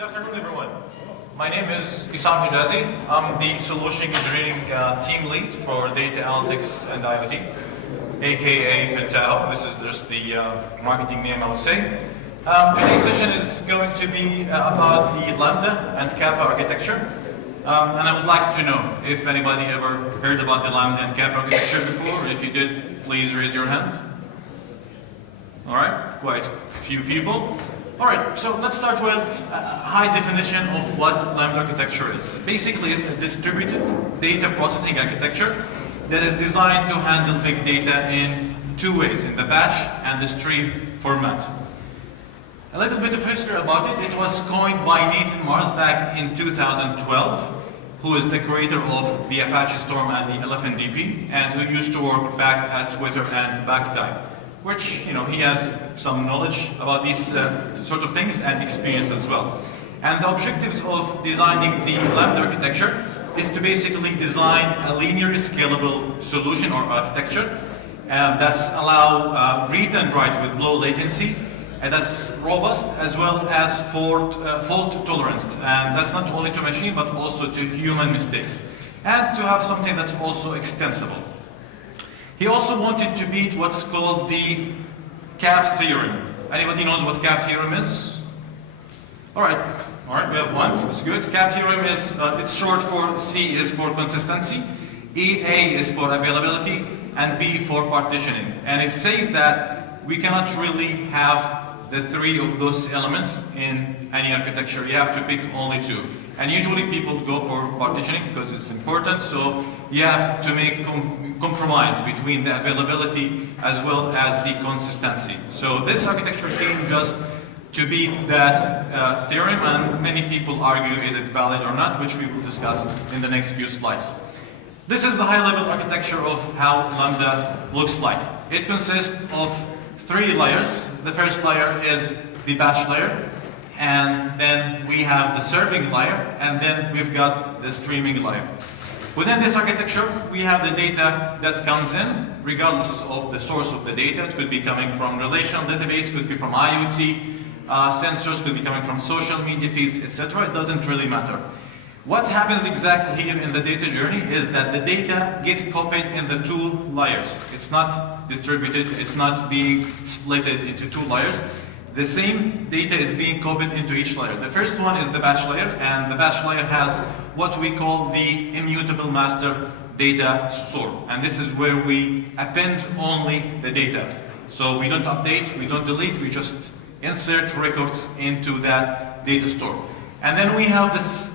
Good afternoon, everyone. My name is Issam Hijazi. I'm the Solution Engineering Team Lead for Data Analytics and IoT, aka Pentaho. This is just the marketing name, I would say. Today's session is going to be about the Lambda and Kappa architecture. And I would like to know if anybody ever heard about the Lambda and Kappa architecture before. If you did, please raise your hand. All right, quite a few people. All right, so let's start with a high definition of what Lambda architecture is. Basically, it's a distributed data processing architecture that is designed to handle big data in two ways, in the batch and the stream format. A little bit of history about it. It was coined by Nathan Mars back in 2012, who is the creator of the Apache Storm and the LFNDP, and who used to work back at Twitter and Backtime, which, he has some knowledge about these sort of things and experience as well. And the objectives of designing the Lambda architecture is to basically design a linear scalable solution or architecture that's allow read and write with low latency, and that's robust as well as fault tolerant. And that's not only to machine but also to human mistakes. And to have something that's also extensible. He also wanted to beat what's called the CAP theorem. Anybody knows what CAP theorem is? All right, we have one, that's good. CAP theorem is, it's short for C is for consistency, A is for availability, and B for partitioning. And it says that we cannot really have the three of those elements in any architecture. You have to pick only two. And usually people go for partitioning because it's important, so you have to make compromise between the availability as well as the consistency. So this architecture came just to beat that theorem, and many people argue is it valid or not, which we will discuss in the next few slides. This is the high-level architecture of how Lambda looks like. It consists of three layers. The first layer is the batch layer, and then we have the serving layer, and then we've got the streaming layer. Within this architecture, we have the data that comes in, regardless of the source of the data. It could be coming from relational database, could be from IoT sensors, could be coming from social media feeds, etc. It doesn't really matter. What happens exactly here in the data journey is that the data gets copied in the two layers. It's not distributed, it's not being splitted into two layers. The same data is being copied into each layer. The first one is the batch layer, and the batch layer has what we call the immutable master data store. And this is where we append only the data. So we don't update, we don't delete, we just insert records into that data store. And then we have this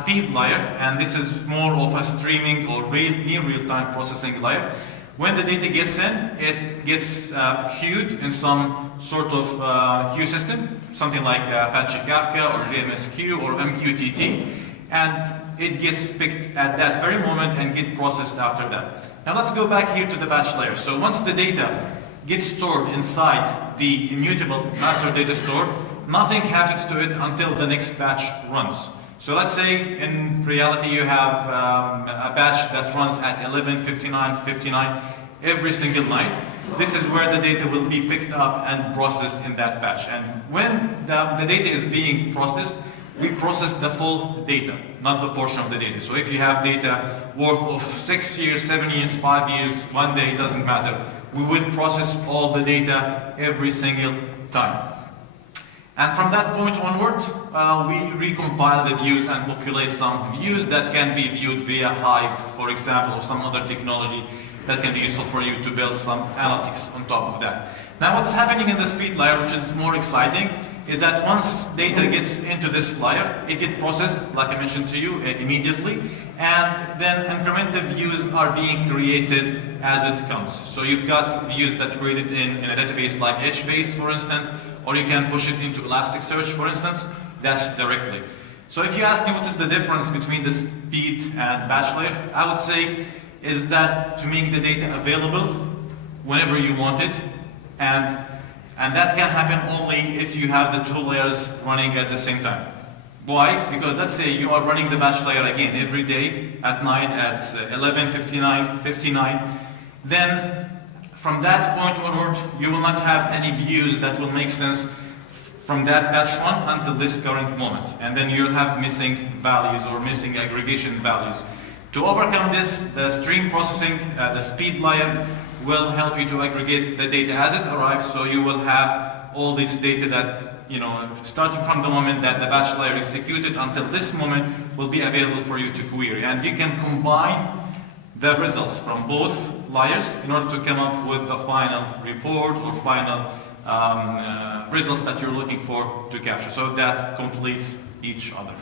speed layer, and this is more of a streaming or near real-time processing layer. When the data gets in, it gets queued in some sort of queue system, something like Apache Kafka or JMSQ or MQTT, and it gets picked at that very moment and get processed after that. Now let's go back here to the batch layer. So once the data gets stored inside the immutable master data store, nothing happens to it until the next batch runs. So let's say in reality you have a batch that runs at 11:59 every single night. This is where the data will be picked up and processed in that batch. And when the data is being processed, we process the full data, not the portion of the data. So if you have data worth of 6 years, 7 years, 5 years, 1 day, it doesn't matter. We will process all the data every single time. And from that point onward, we recompile the views and populate some views that can be viewed via Hive, for example, or some other technology that can be useful for you to build some analytics on top of that. Now what's happening in the speed layer, which is more exciting, is that once data gets into this layer, it gets processed, like I mentioned to you, immediately, and then incremental views are being created as it comes. So you've got views that are created in a database like HBase, for instance, or you can push it into Elasticsearch, for instance. That's directly. So if you ask me what is the difference between the speed and batch layer, I would say is that to make the data available whenever you want it, and that can happen only if you have the two layers running at the same time. Why? Because let's say you are running the batch layer again every day at night at 11:59, then from that point onward, you will not have any views that will make sense from that batch run until this current moment. And then you'll have missing values or missing aggregation values. To overcome this, the stream processing, the speed layer, will help you to aggregate the data as it arrives, so you will have all this data that, starting from the moment that the batch layer executed until this moment will be available for you to query. And you can combine the results from both layers in order to come up with the final report or final results that you're looking for to capture. So that completes each other.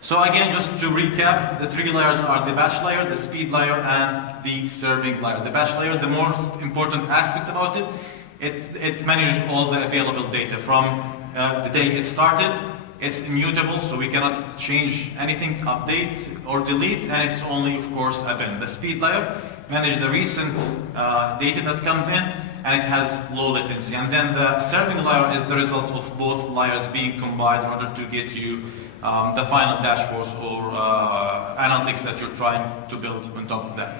So again, just to recap, the three layers are the batch layer, the speed layer, and the serving layer. The batch layer, the most important aspect about it, it manages all the available data from the day it started. It's immutable, so we cannot change anything, update or delete, and it's only, of course, a bin. The speed layer manages the recent data that comes in, and it has low latency. And then the serving layer is the result of both layers being combined in order to get you the final dashboards or analytics that you're trying to build on top of that.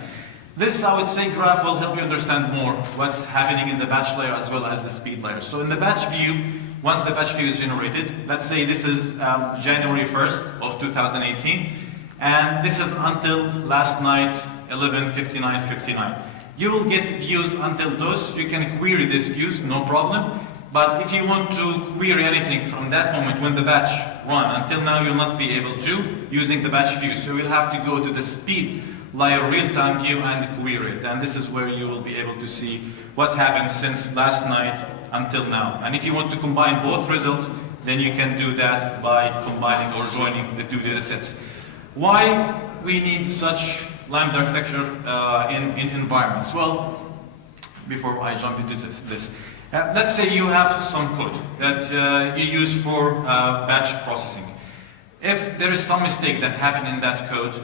This, I would say, graph will help you understand more what's happening in the batch layer as well as the speed layer. So in the batch view, once the batch view is generated, let's say this is January 1st of 2018, and this is until last night, 11:59:59. You will get views until those. You can query these views, no problem. But if you want to query anything from that moment when the batch run until now, you'll not be able to using the batch view. So you'll have to go to the speed layer real-time view and query it. And this is where you will be able to see what happened since last night until now. And if you want to combine both results, then you can do that by combining or joining the two data sets. Why we need such Lambda architecture in environments? Well, before I jump into this, let's say you have some code that you use for batch processing. If there is some mistake that happened in that code,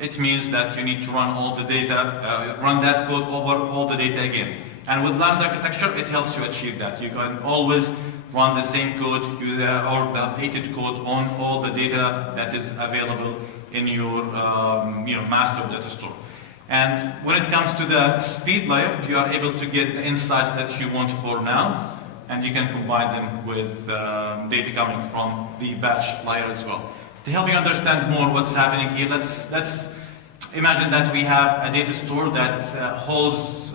it means that you need to run all the data, run that code over all the data again. And with Lambda architecture, it helps you achieve that. You can always run the same code or the updated code on all the data that is available in your master data store. And when it comes to the speed layer, you are able to get the insights that you want for now, and you can combine them with data coming from the batch layer as well. To help you understand more what's happening here, let's imagine that we have a data store that holds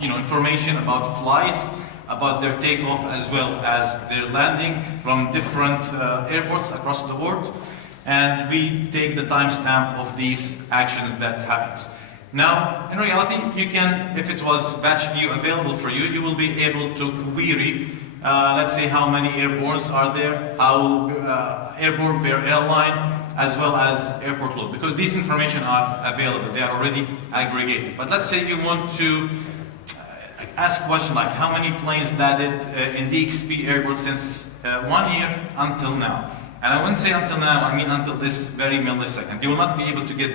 information about flights, about their takeoff as well as their landing from different airports across the world, and we take the timestamp of these actions that happens. Now, in reality, you can, if it was batch view available for you, you will be able to query, let's say how many airports are there, how airport per airline, as well as airport load, because these information are available, they are already aggregated. But let's say you want to ask a question like how many planes landed in DXP airport since 1 year until now. And I wouldn't say until now, I mean until this very millisecond. You will not be able to get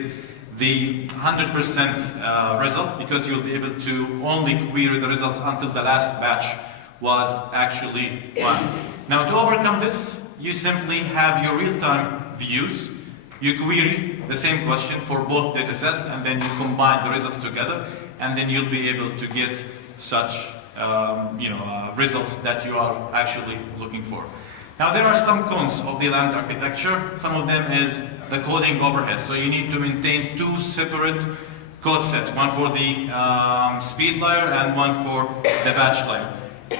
the 100% result because you'll be able to only query the results until the last batch was actually run. Now to overcome this, you simply have your real-time views. You query the same question for both data sets and then you combine the results together and then you'll be able to get such results that you are actually looking for. Now there are some cons of the Lambda architecture. Some of them is the coding overhead. So you need to maintain two separate code sets, one for the speed layer and one for the batch layer.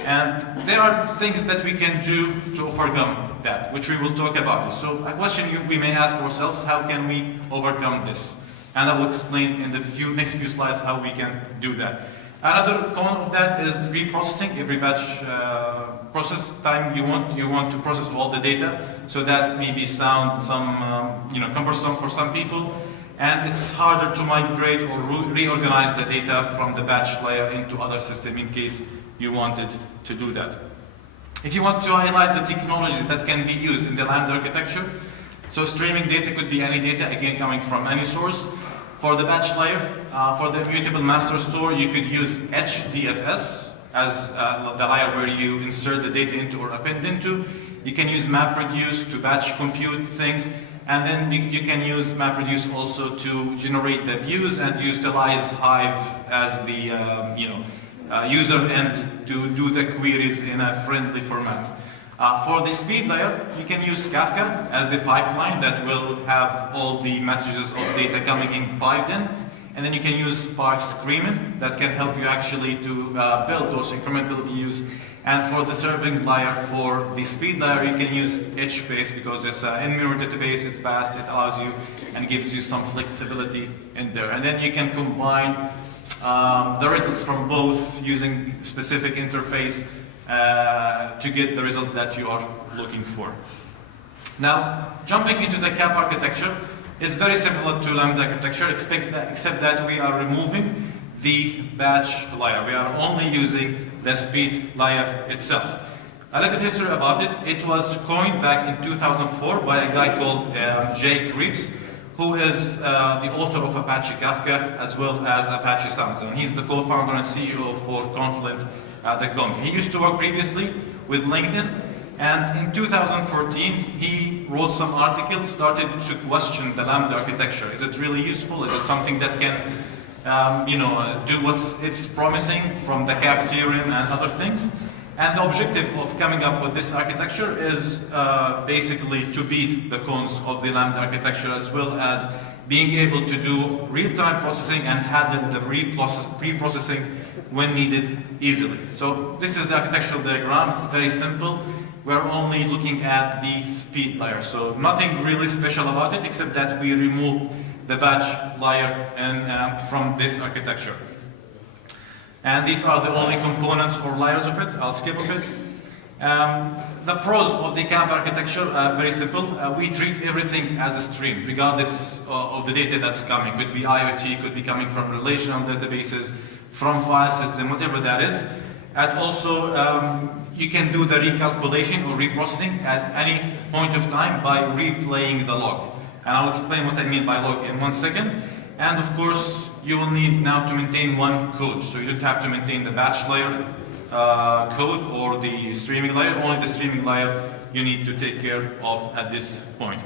And there are things that we can do to overcome that, which we will talk about. So a question we may ask ourselves, how can we overcome this? And I will explain in the next few slides how we can do that. Another con of that is reprocessing. Every batch process time you want to process all the data, so that may be some cumbersome for some people, and it's harder to migrate or reorganize the data from the batch layer into other systems in case you wanted to do that. If you want to highlight the technologies that can be used in the Lambda architecture, so streaming data could be any data, again coming from any source. For the batch layer, for the immutable master store, you could use HDFS as the layer where you insert the data into or append into. You can use MapReduce to batch compute things, and then you can use MapReduce also to generate the views and utilize Hive as the user end to do the queries in a friendly format. For the speed layer, you can use Kafka as the pipeline that will have all the messages of data coming in piped in. And then you can use Spark Screaming that can help you actually to build those incremental views. And for the serving layer, for the speed layer, you can use HBase because it's an in-memory database, it's fast, it allows you and gives you some flexibility in there. And then you can combine the results from both using specific interface to get the results that you are looking for. Now, jumping into the Kappa architecture, it's very similar to Lambda architecture, except that we are removing the batch layer. We are only using the speed layer itself. A little history about it. It was coined back in 2004 by a guy called Jay Creeps, who is the author of Apache Kafka as well as Apache Samza. And he's the co-founder and CEO for Confluent.com. He used to work previously with LinkedIn. And in 2014, he wrote some articles, started to question the Lambda architecture. Is it really useful? Is it something that can, do what it's promising from the Kappa Theorem and other things? And the objective of coming up with this architecture is basically to beat the cons of the Lambda architecture, as well as being able to do real-time processing and handle the pre-processing when needed easily. So this is the architectural diagram. It's very simple. We're only looking at the speed layer. So nothing really special about it, except that we remove the batch layer from this architecture. And these are the only components or layers of it. I'll skip a bit. The pros of the Kappa architecture are very simple. We treat everything as a stream, regardless of the data that's coming. Could be IoT, could be coming from relational databases, from file system, whatever that is. And also, you can do the recalculation or reprocessing at any point of time by replaying the log. And I'll explain what I mean by log in 1 second. And of course, you will need now to maintain one code. So you don't have to maintain the batch layer code or the streaming layer. Only the streaming layer you need to take care of at this point.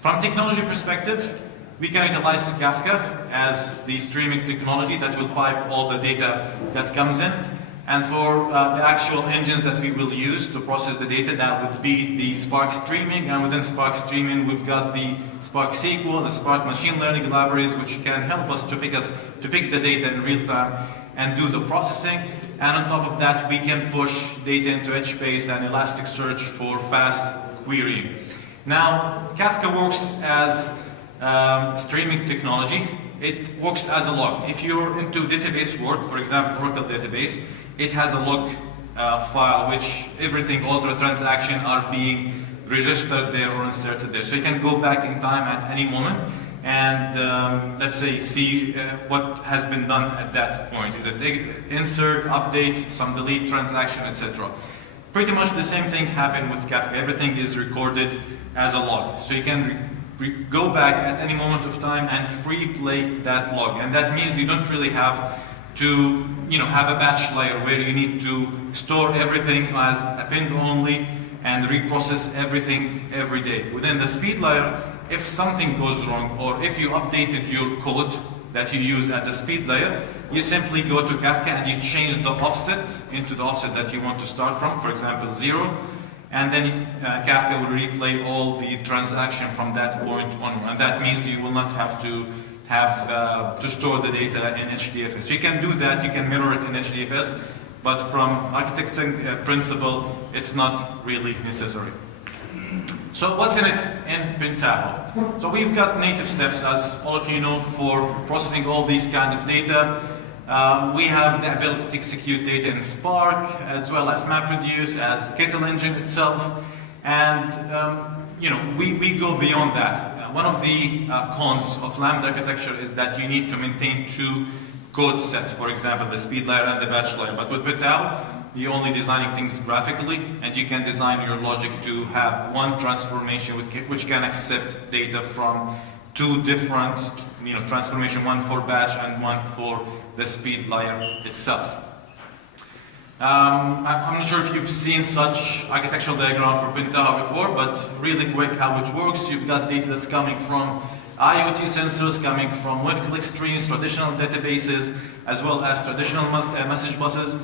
From technology perspective, we can utilize Kafka as the streaming technology that will pipe all the data that comes in. And for the actual engines that we will use to process the data, that would be the Spark Streaming. And within Spark Streaming, we've got the Spark SQL, the Spark Machine Learning libraries, which can help us to pick the data in real time and do the processing. And on top of that, we can push data into HBase and Elasticsearch for fast querying. Now, Kafka works as streaming technology. It works as a log. If you're into database work, for example, Oracle database, it has a log file which everything, all the transactions are being registered there or inserted there. So you can go back in time at any moment and let's say see what has been done at that point. Is it insert, update, some delete transaction, etc. Pretty much the same thing happened with Kafka. Everything is recorded as a log. So you can go back at any moment of time and replay that log. And that means you don't really have to have a batch layer where you need to store everything as append only and reprocess everything every day. Within the speed layer, if something goes wrong or if you updated your code that you use at the speed layer, you simply go to Kafka and you change the offset into the offset that you want to start from, for example 0, and then Kafka will replay all the transaction from that point on. And that means you will not have to store the data in HDFS. You can do that, you can mirror it in HDFS, but from architecting principle, it's not really necessary. So what's in it in Pentaho? So we've got native steps, as all of you know, for processing all these kind of data. We have the ability to execute data in Spark, as well as MapReduce, as Kettle Engine itself, and we go beyond that. One of the cons of Lambda architecture is that you need to maintain two code sets, for example, the speed layer and the batch layer. But with Pentaho, you're only designing things graphically, and you can design your logic to have one transformation which can accept data from two different transformation, one for batch and one for the speed layer itself. I'm not sure if you've seen such architectural diagram for Pentaho before, but really quick how it works. You've got data that's coming from IoT sensors, coming from web click streams, traditional databases, as well as traditional message buses.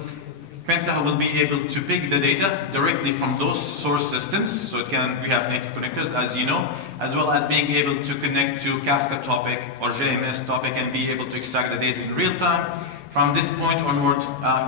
Pentaho will be able to pick the data directly from those source systems, so we have native connectors, as you know, as well as being able to connect to Kafka topic or JMS topic and be able to extract the data in real time. From this point onward,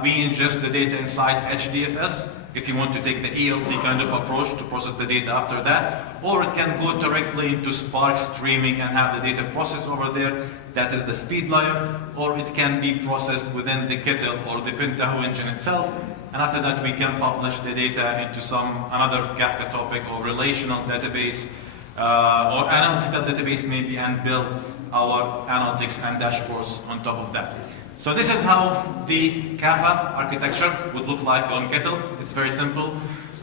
we ingest the data inside HDFS, if you want to take the ELT kind of approach to process the data after that, or it can go directly into Spark streaming and have the data processed over there. That is the speed layer, or it can be processed within the Kettle or the Pentaho engine itself, and after that we can publish the data into another Kafka topic or relational database or analytical database maybe, and build our analytics and dashboards on top of that. So this is how the Kappa architecture would look like on Kettle. It's very simple.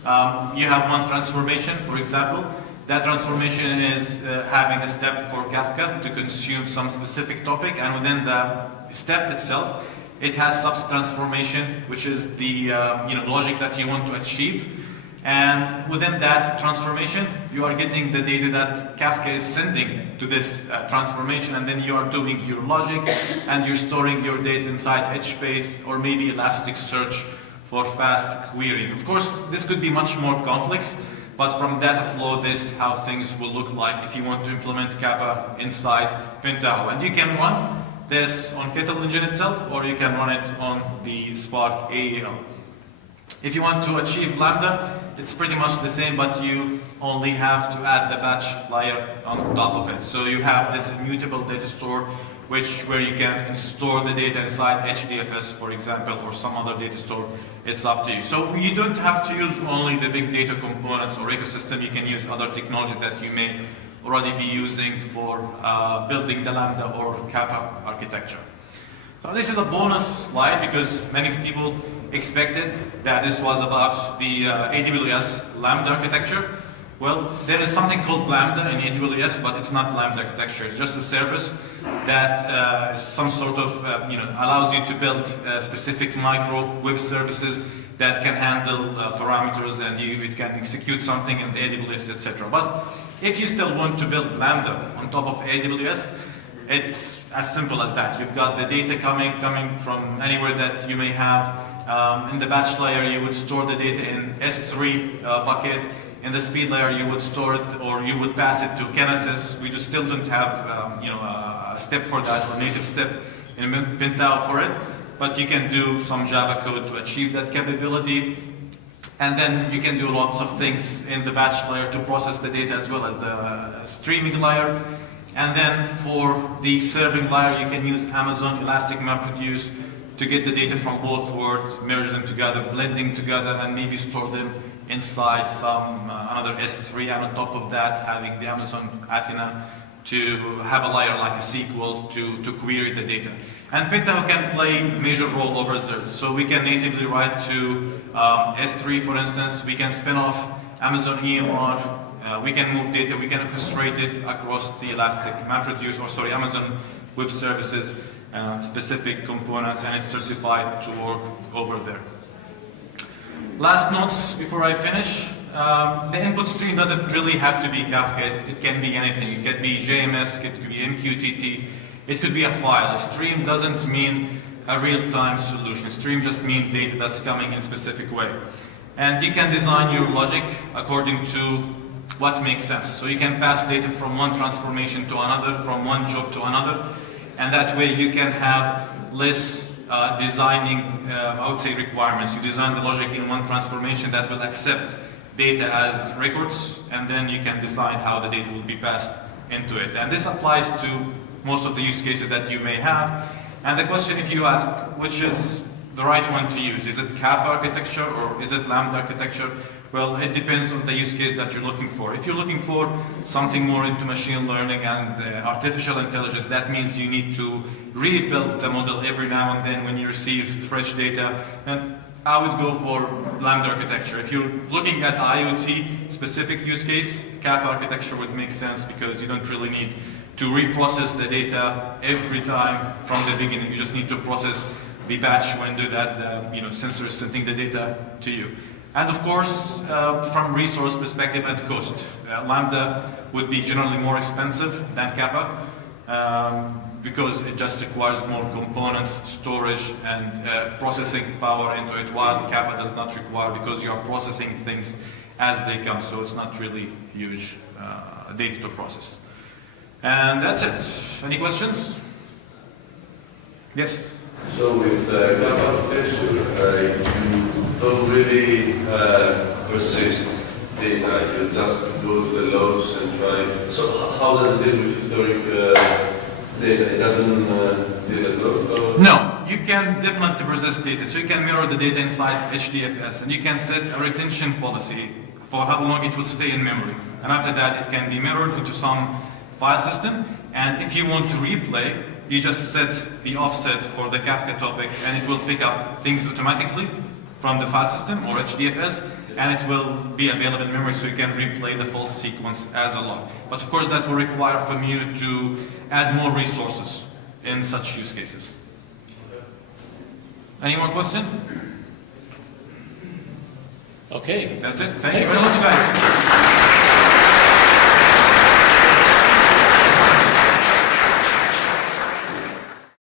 You have one transformation, for example. That transformation is having a step for Kafka to consume some specific topic, and within the step itself, it has sub-transformation, which is the logic that you want to achieve. And within that transformation, you are getting the data that Kafka is sending to this transformation, and then you are doing your logic, and you're storing your data inside HBase or maybe Elasticsearch for fast querying. Of course, this could be much more complex, but from data flow, this is how things will look like if you want to implement Kappa inside Pentaho. And you can run this on Kettle engine itself, or you can run it on the Spark AEL. If you want to achieve Lambda, it's pretty much the same, but you only have to add the batch layer on top of it. So you have this immutable data store, where you can store the data inside HDFS, for example, or some other data store. It's up to you. So you don't have to use only the big data components or ecosystem. You can use other technology that you may already be using for building the Lambda or Kappa architecture. So this is a bonus slide because many people expected that this was about the AWS Lambda architecture. Well, there is something called Lambda in AWS, but it's not Lambda architecture. It's just a service that is some sort of, allows you to build specific micro web services that can handle parameters, and it can execute something in the AWS, etc. But if you still want to build Lambda on top of AWS, it's as simple as that. You've got the data coming from anywhere that you may have. In the batch layer, you would store the data in S3 bucket. In the speed layer, you would store it, or you would pass it to Kinesis. We still don't have, a step for that, or native step in Pentaho for it. But you can do some Java code to achieve that capability. And then you can do lots of things in the batch layer to process the data, as well as the streaming layer. And then for the serving layer, you can use Amazon Elastic MapReduce to get the data from both worlds, merge them together, blending together, and maybe store them inside some another S3, and on top of that, having the Amazon Athena to have a layer like a SQL to query the data. And Pentaho can play a major role over there. So we can natively write to S3, for instance. We can spin off Amazon EMR. We can move data. We can orchestrate it across the Elastic MapReduce, Amazon Web Services specific components, and it's certified to work over there. Last notes before I finish. The input stream doesn't really have to be Kafka. It can be anything. It could be JMS, it could be MQTT, it could be a file. A stream doesn't mean a real-time solution. A stream just means data that's coming in a specific way. And you can design your logic according to what makes sense. So you can pass data from one transformation to another, from one job to another, and that way you can have less designing, requirements. You design the logic in one transformation that will accept data as records, and then you can decide how the data will be passed into it. And this applies to most of the use cases that you may have. And the question, if you ask, which is the right one to use? Is it Kappa architecture or is it Lambda architecture? Well, it depends on the use case that you're looking for. If you're looking for something more into machine learning and artificial intelligence, that means you need to rebuild the model every now and then when you receive fresh data. And I would go for Lambda architecture. If you're looking at IoT specific use case, Kappa architecture would make sense because you don't really need to reprocess the data every time from the beginning. You just need to process the batch window that the sensor is sending the data to you. And of course, from resource perspective and cost, Lambda would be generally more expensive than Kappa. because it just requires more components, storage, and processing power into it, while Kappa does not require, because you are processing things as they come, so it's not really huge data to process. And that's it. Any questions? Yes? So with Kappa architecture, you don't really persist data, you just go to the logs and try. So how does it deal with historic data? It doesn't deal at all? No, you can definitely persist data. So you can mirror the data inside HDFS, and you can set a retention policy for how long it will stay in memory. And after that, it can be mirrored into some file system. And if you want to replay, you just set the offset for the Kafka topic, and it will pick up things automatically from the file system or HDFS, and it will be available in memory, so you can replay the full sequence as a log. But of course, that will require from you to add more resources in such use cases. Any more question? Okay. That's it. Thank you very much, guys.